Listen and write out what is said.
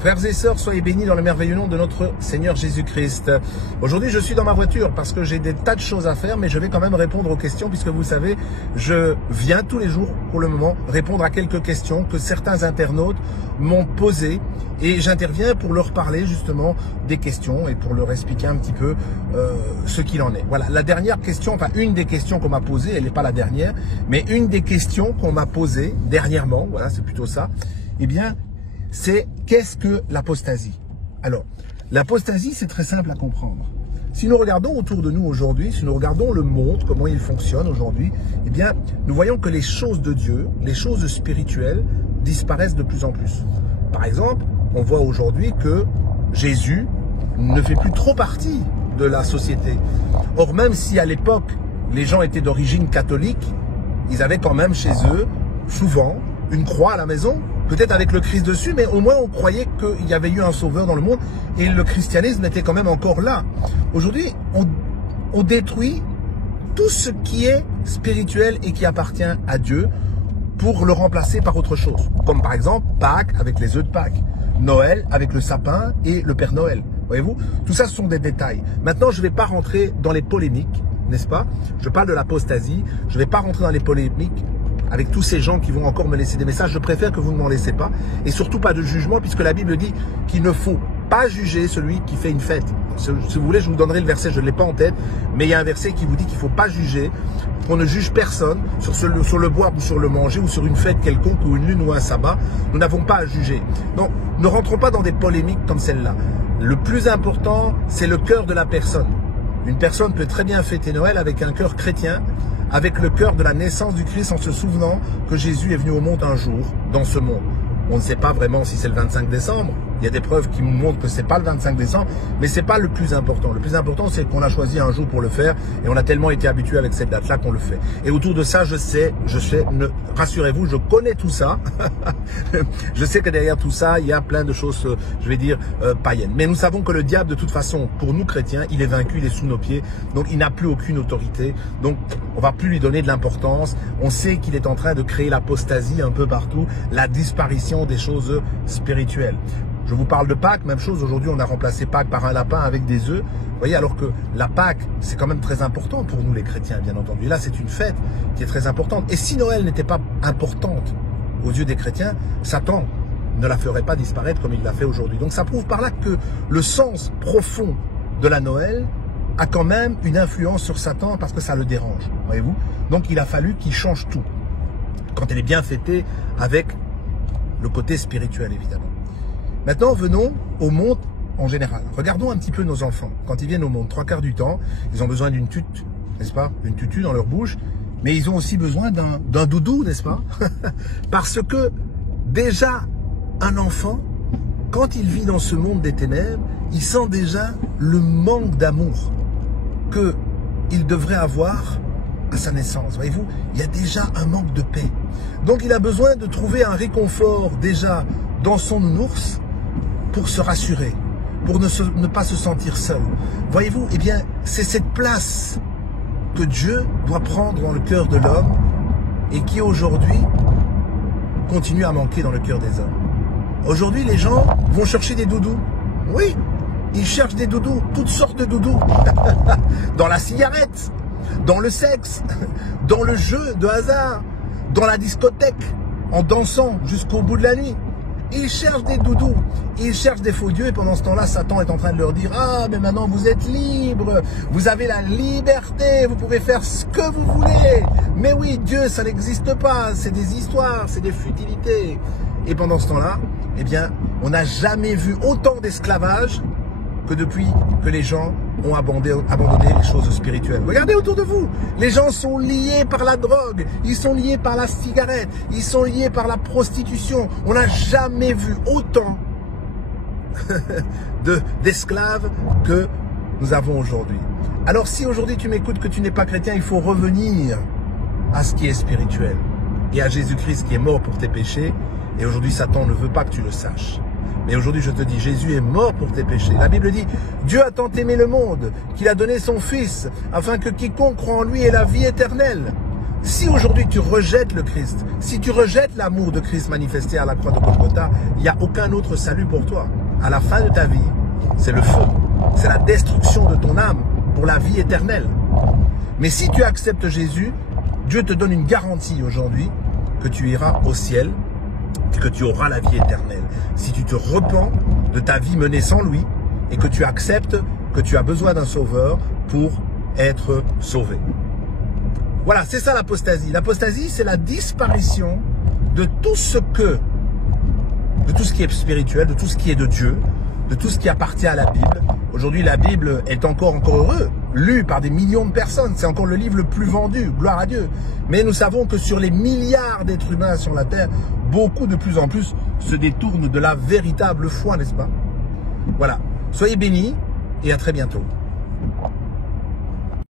Frères et sœurs, soyez bénis dans le merveilleux nom de notre Seigneur Jésus-Christ. Aujourd'hui, je suis dans ma voiture parce que j'ai des tas de choses à faire, mais je vais quand même répondre aux questions puisque vous savez, je viens tous les jours, pour le moment, répondre à quelques questions que certains internautes m'ont posées et j'interviens pour leur parler justement des questions et pour leur expliquer un petit peu ce qu'il en est. Voilà, la dernière question, enfin une des questions qu'on m'a posée, elle n'est pas la dernière, mais une des questions qu'on m'a posée dernièrement, voilà, c'est plutôt ça, eh bien, c'est qu'est-ce que l'apostasie? Alors, l'apostasie, c'est très simple à comprendre. Si nous regardons autour de nous aujourd'hui, si nous regardons le monde, comment il fonctionne aujourd'hui, eh bien, nous voyons que les choses de Dieu, les choses spirituelles, disparaissent de plus en plus. Par exemple, on voit aujourd'hui que Jésus ne fait plus trop partie de la société. Or, même si à l'époque, les gens étaient d'origine catholique, ils avaient quand même chez eux, souvent, une croix à la maison, peut-être avec le Christ dessus, mais au moins on croyait qu'il y avait eu un sauveur dans le monde et le christianisme était quand même encore là. Aujourd'hui, on détruit tout ce qui est spirituel et qui appartient à Dieu pour le remplacer par autre chose. Comme par exemple Pâques avec les œufs de Pâques, Noël avec le sapin et le Père Noël. Voyez-vous, tout ça ce sont des détails. Maintenant, je ne vais pas rentrer dans les polémiques, n'est-ce pas? Je parle de l'apostasie, je ne vais pas rentrer dans les polémiques avec tous ces gens qui vont encore me laisser des messages. Je préfère que vous ne m'en laissez pas. Et surtout pas de jugement, puisque la Bible dit qu'il ne faut pas juger celui qui fait une fête. Si vous voulez, je vous donnerai le verset, je ne l'ai pas en tête, mais il y a un verset qui vous dit qu'il ne faut pas juger, qu'on ne juge personne sur le boire ou sur le manger, ou sur une fête quelconque, ou une lune ou un sabbat. Nous n'avons pas à juger. Donc, ne rentrons pas dans des polémiques comme celle-là. Le plus important, c'est le cœur de la personne. Une personne peut très bien fêter Noël avec un cœur chrétien, avec le cœur de la naissance du Christ en se souvenant que Jésus est venu au monde un jour, dans ce monde. On ne sait pas vraiment si c'est le 25 décembre. Il y a des preuves qui nous montrent que c'est pas le 25 décembre, mais c'est pas le plus important. Le plus important, c'est qu'on a choisi un jour pour le faire et on a tellement été habitué avec cette date-là qu'on le fait. Et autour de ça, je sais, rassurez-vous, je connais tout ça. Je sais que derrière tout ça, il y a plein de choses, je vais dire, païennes. Mais nous savons que le diable, de toute façon, pour nous chrétiens, il est vaincu, il est sous nos pieds. Donc, il n'a plus aucune autorité. Donc, on va plus lui donner de l'importance. On sait qu'il est en train de créer l'apostasie un peu partout, la disparition des choses spirituelles. Je vous parle de Pâques, même chose, aujourd'hui on a remplacé Pâques par un lapin avec des œufs. Vous voyez, alors que la Pâques, c'est quand même très important pour nous les chrétiens, bien entendu. Et là, c'est une fête qui est très importante. Et si Noël n'était pas importante aux yeux des chrétiens, Satan ne la ferait pas disparaître comme il l'a fait aujourd'hui. Donc ça prouve par là que le sens profond de la Noël a quand même une influence sur Satan parce que ça le dérange, voyez-vous. Donc il a fallu qu'il change tout, quand elle est bien fêtée avec le côté spirituel, évidemment. Maintenant, venons au monde en général. Regardons un petit peu nos enfants. Quand ils viennent au monde, 3/4 du temps, ils ont besoin d'une tutu, n'est-ce pas? Une tutu dans leur bouche. Mais ils ont aussi besoin d'un doudou, n'est-ce pas? Parce que déjà, un enfant, quand il vit dans ce monde des ténèbres, il sent déjà le manque d'amour qu'il devrait avoir à sa naissance. Voyez-vous, il y a déjà un manque de paix. Donc il a besoin de trouver un réconfort déjà dans son nounours pour se rassurer, pour ne pas se sentir seul. Voyez-vous, eh bien, c'est cette place que Dieu doit prendre dans le cœur de l'homme et qui aujourd'hui continue à manquer dans le cœur des hommes. Aujourd'hui, les gens vont chercher des doudous. Oui, ils cherchent des doudous, toutes sortes de doudous. Dans la cigarette, dans le sexe, dans le jeu de hasard, dans la discothèque, en dansant jusqu'au bout de la nuit. Ils cherchent des doudous, ils cherchent des faux dieux et pendant ce temps-là, Satan est en train de leur dire « Ah, mais maintenant vous êtes libres, vous avez la liberté, vous pouvez faire ce que vous voulez. » Mais oui, Dieu, ça n'existe pas, c'est des histoires, c'est des futilités. Et pendant ce temps-là, eh bien, on n'a jamais vu autant d'esclavage que depuis que les gens ont abandonné les choses spirituelles. Regardez autour de vous, les gens sont liés par la drogue, ils sont liés par la cigarette, ils sont liés par la prostitution. On n'a jamais vu autant d'esclaves que nous avons aujourd'hui. Alors si aujourd'hui tu m'écoutes que tu n'es pas chrétien, il faut revenir à ce qui est spirituel et à Jésus-Christ qui est mort pour tes péchés. Et aujourd'hui Satan ne veut pas que tu le saches. Mais aujourd'hui, je te dis, Jésus est mort pour tes péchés. La Bible dit, Dieu a tant aimé le monde qu'il a donné son Fils, afin que quiconque croit en lui ait la vie éternelle. Si aujourd'hui tu rejettes le Christ, si tu rejettes l'amour de Christ manifesté à la croix de Golgotha, il n'y a aucun autre salut pour toi. À la fin de ta vie, c'est le feu, c'est la destruction de ton âme pour la vie éternelle. Mais si tu acceptes Jésus, Dieu te donne une garantie aujourd'hui que tu iras au ciel, que tu auras la vie éternelle. Si tu te repens de ta vie menée sans lui et que tu acceptes que tu as besoin d'un sauveur pour être sauvé. Voilà, c'est ça l'apostasie. L'apostasie, c'est la disparition de tout ce qui est spirituel, de tout ce qui est de Dieu, de tout ce qui appartient à la Bible. Aujourd'hui, la Bible est encore heureux, lue par des millions de personnes. C'est encore le livre le plus vendu, gloire à Dieu. Mais nous savons que sur les milliards d'êtres humains sur la terre, beaucoup de plus en plus se détournent de la véritable foi, n'est-ce pas? Voilà. Soyez bénis et à très bientôt.